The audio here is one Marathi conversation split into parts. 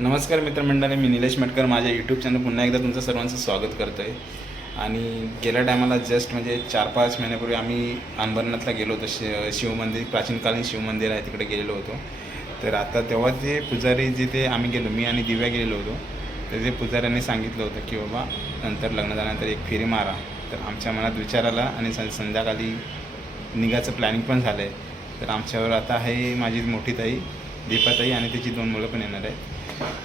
नमस्कार मित्रमंडळी मी निलेश मटकर. माझ्या यूट्यूब चॅनल पुन्हा एकदा तुमचं सर्वांचं स्वागत करतो आहे आणि गेल्या टायमाला जस्ट म्हणजे चार पाच महिन्यापूर्वी आम्ही अंबरनाथला गेलो होतो. शि शिवमंदिर प्राचीनकालीन शिवमंदिर आहे तिकडे गेलेलो होतो. तर आता तेव्हा ते पुजारी जिथे आम्ही गेलो मी आणि दिव्या गेलेलो होतो. तर ते पुजाऱ्यांनी सांगितलं होतं की बाबा नंतर लग्न झाल्यानंतर एक फेरी मारा. तर आमच्या मनात विचार आला आणि सं संध्याकाळी निघायचं प्लॅनिंग पण झालं आहे तर आमच्यावर आता आहे माझी मोठी ताई दीपाताई आणि त्याची दोन मुलं पण येणार आहेत.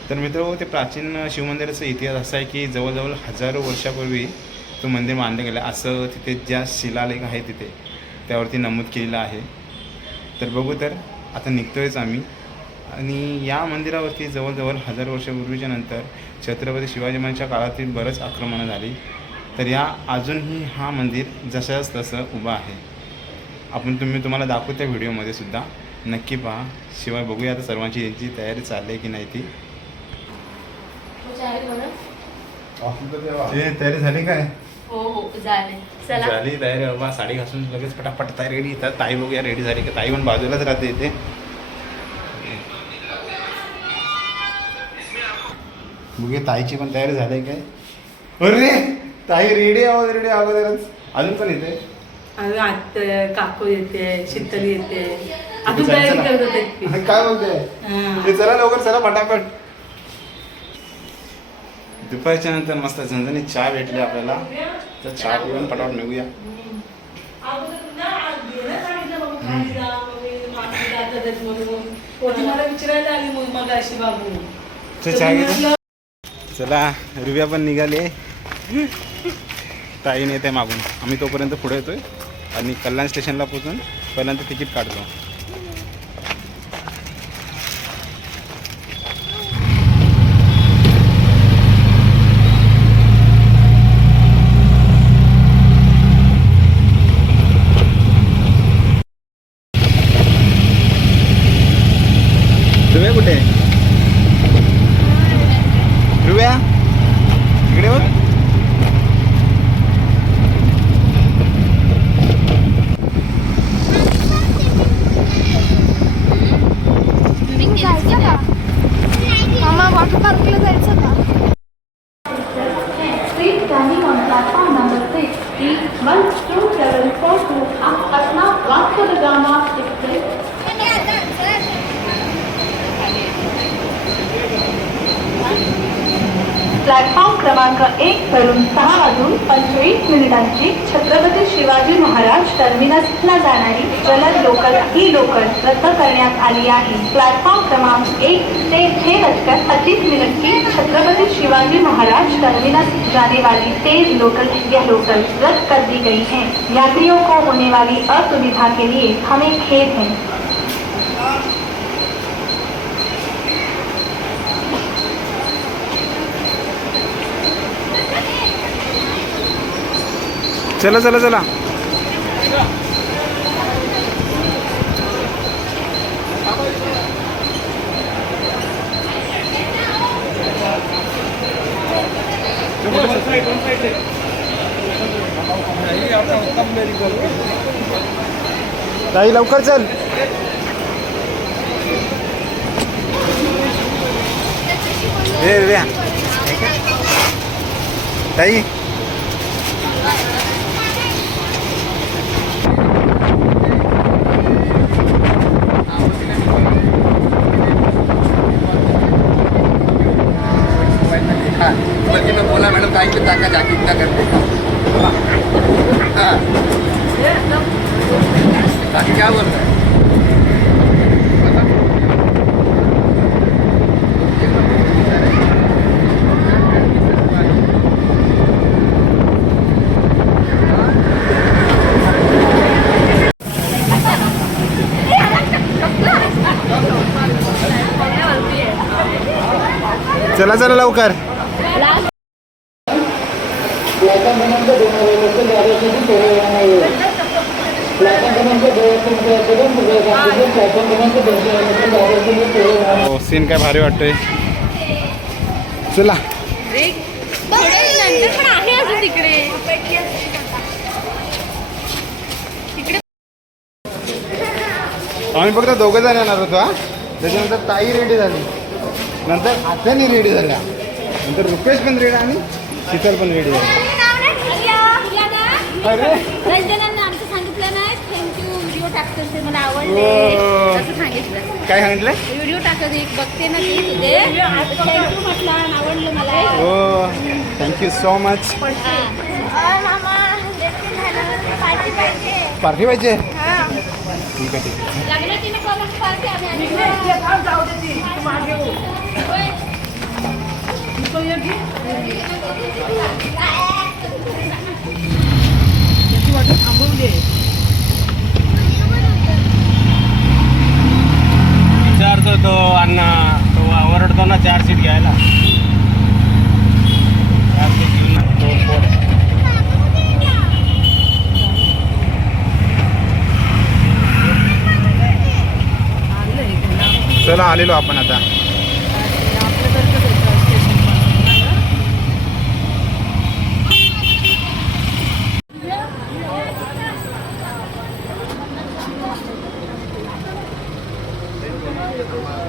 तर मित्र ते प्राचीन शिवमंदिराचा इतिहास असा आहे की जवळजवळ हजारो वर्षापूर्वी तो मंदिर बांधलं गेलं असं तिथे ज्या शिलालेख आहे तिथे त्यावरती नमूद केलेलं आहे. तर बघू तर आता निघतोयच आम्ही. आणि या मंदिरावरती जवळजवळ हजार वर्षापूर्वीच्या नंतर छत्रपती शिवाजी महाराजांच्या काळातील बरंच आक्रमणं झाली. तर या अजूनही हा मंदिर जशाच तसं उभं आहे. आपण तुम्ही तुम्हाला दाखवू त्या व्हिडिओमध्ये सुद्धा. नक्की पहा. शिवाय बघूया आता सर्वांची यांची तयारी चालली आहे की नाही ती. तयारी झाली काय? हो हो झाले. चला. झाली तयारी बाबा साडी घासून लगेच पटापट तयारी रेडी येतात ताई बघूया रेडी झाली का ताई पण बाजूलाच राहते इथे. बघूया ताईची पण तयारी झाली काय? अरे ताई रेडी आवाज रेडी अगोदरच. अजून पण येते काकू येते शीतल येते. अजून चला, तयारी चला. करत होते? ती. काय बोलते? हा. ते चला लवकर चला फटाफट दुपारच्या नंतर मस्त झणझणीत चहा भेटली आपल्याला. तर चहा पिऊन फटाफट निघूया. कोणी मला विचारायला आली मग मग अशी बाबू तर चहा घेतो चला रुबिया पण निघाली. ताईन येते मागून. आम्ही तोपर्यंत पुढे येतोय. आणि कल्याण स्टेशनला पोचून पहिल्यांदा तिकीट काढतो रुबिया कुठे प्लॅटफॉर्म क्रमांक एक वरून सहा वाजून पंचवीस मिनिटांची छत्रपती शिवाजी महाराज टर्मिनसला जाणारी जलद लोकल ही लोकल रद्द करण्यात आली आहे. प्लॅटफॉर्म क्रमांक एक ते छे बजकर पच्चीस मिनट की छत्रपति शिवाजी महाराज टर्मिनस जाने वाली तेज लोकल यह लोकल रद्द कर दी गई है. यात्रियों को होने वाली असुविधा के लिए हमें खेद है. चला चला चला. ताई लवकर चल. ए रुबिया ताई. मैं बोला मैडम काय की ताका करते बाकी क्या बोल चला चला लवकर. हो. सीन काय भारी वाटतोय. चला. नंतर पण आहे अजून तिकडे. आम्ही फक्त दोघं जण येणार होतो हा. त्याच्यानंतर ताई रेडी झाली. नंतर आत्याने रेडी झाल्या. नंतर रुपेश पण रेडी आणि शीतल पण रेडी झाली. रंजनांना आमचं सांगितलं नाही थँक्यू व्हिडिओ टाकतो ते मला हो. आवडले असं सांगितलं. काय सांगितलं? व्हिडिओ टाकत एक बघते ना ती तुझे. थँक्यू म्हटलं आणि आवडलं मला हो थँक्यू सो मच मामा पार्टी पाहिजे. पार्टी पाहिजे? ठीक आहे ठीक आहे. आम्ही विचारतो तो अण्णा तो ओरडतो ना चार सीट घ्यायला. चार सीट घेऊन तो पोर- चला आलेलो आपण आता. चला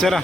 Será?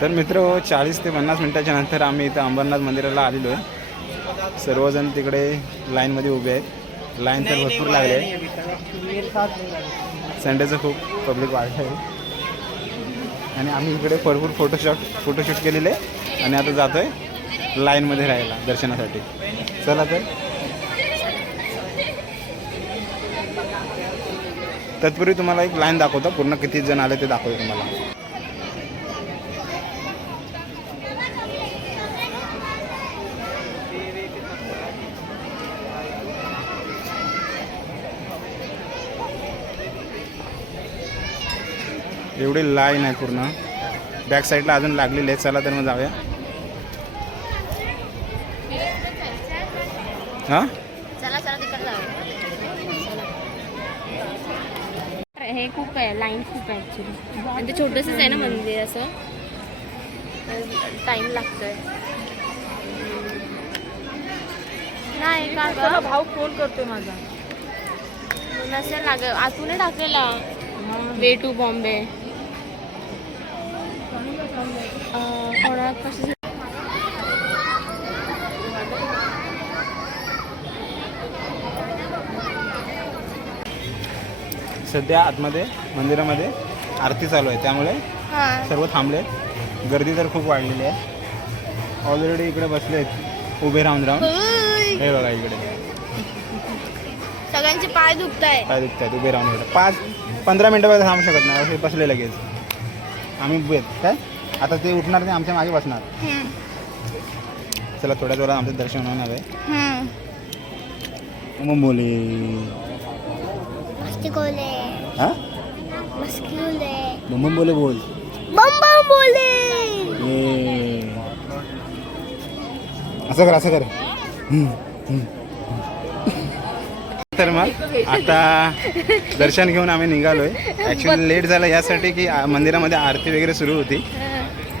तर मित्र चाळीस ते पन्नास मिनिटाच्या नंतर आम्ही इथं अंबरनाथ मंदिराला आलेलो आहे. सर्वजण तिकडे लाईनमध्ये उभे आहेत. लाईन तर भरपूर लागले. आहे संडेचं खूप पब्लिक वाढलं आहे. आणि आम्ही इकडे भरपूर फोटोशॉट फोटोशूट केलेले आणि आता जातो आहे लाईनमध्ये राहायला दर्शनासाठी. चला तर. तत्पूर्वी तुम्हाला एक लाईन दाखवतो. पूर्ण किती जण आले ते दाखवतो तुम्हाला. एवढी लाईन आहे पूर्ण. बॅक साईडला अजून लागलेली आहे. चला तर मग जाऊया. हां? चला चला तिकडे जाऊया. हे खूप आहे. लाईन खूप आहे ॲक्च्युली म्हणजे छोटंसंच आहे ना मंदिर असं? टाईम लागतोय. नाही का? भाऊ फोन करतोय माझा. नसेल लाग आतून टाकलेला. वे टू बॉम्बे कशी सध्या आतमध्ये मंदिरामध्ये आरती चालू आहे. त्यामुळे सर्व थांबले गर्दी तर खूप वाढलेली आहे. ऑलरेडी इकडे बसले आहेत उभे राहून राहून. हे बघा इकडे. सगळ्यांचे पाय दुखत आहे काय दुखत आहेत उभे राहून पाच पंधरा मिनटं थांबू शकत नाही. असे बसले लगेच. आम्ही काय? आता ते उठणार नाही आमच्या मागे बसणार. चला थोड्या थोड्या आमचं दर्शन होणार आहे मग बोले मस्तिकोले हां? बोले बोल. बम बम बोले ये. असं कर असं कर. हम्म, हम्म. तर मग आता दर्शन घेऊन आम्ही निघालोय. ॲक्च्युली लेट झालं यासाठी की आ- मंदिरामध्ये आरती वगैरे सुरू होती.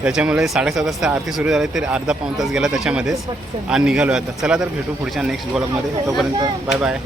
त्याच्यामुळे साडेसात वाजता आरती सुरू झाली तर अर्धा पाऊण तास गेला त्याच्यामध्येच आणि निघालो आता. चला तर भेटू पुढच्या नेक्स्ट ब्लॉगमध्ये तोपर्यंत बाय बाय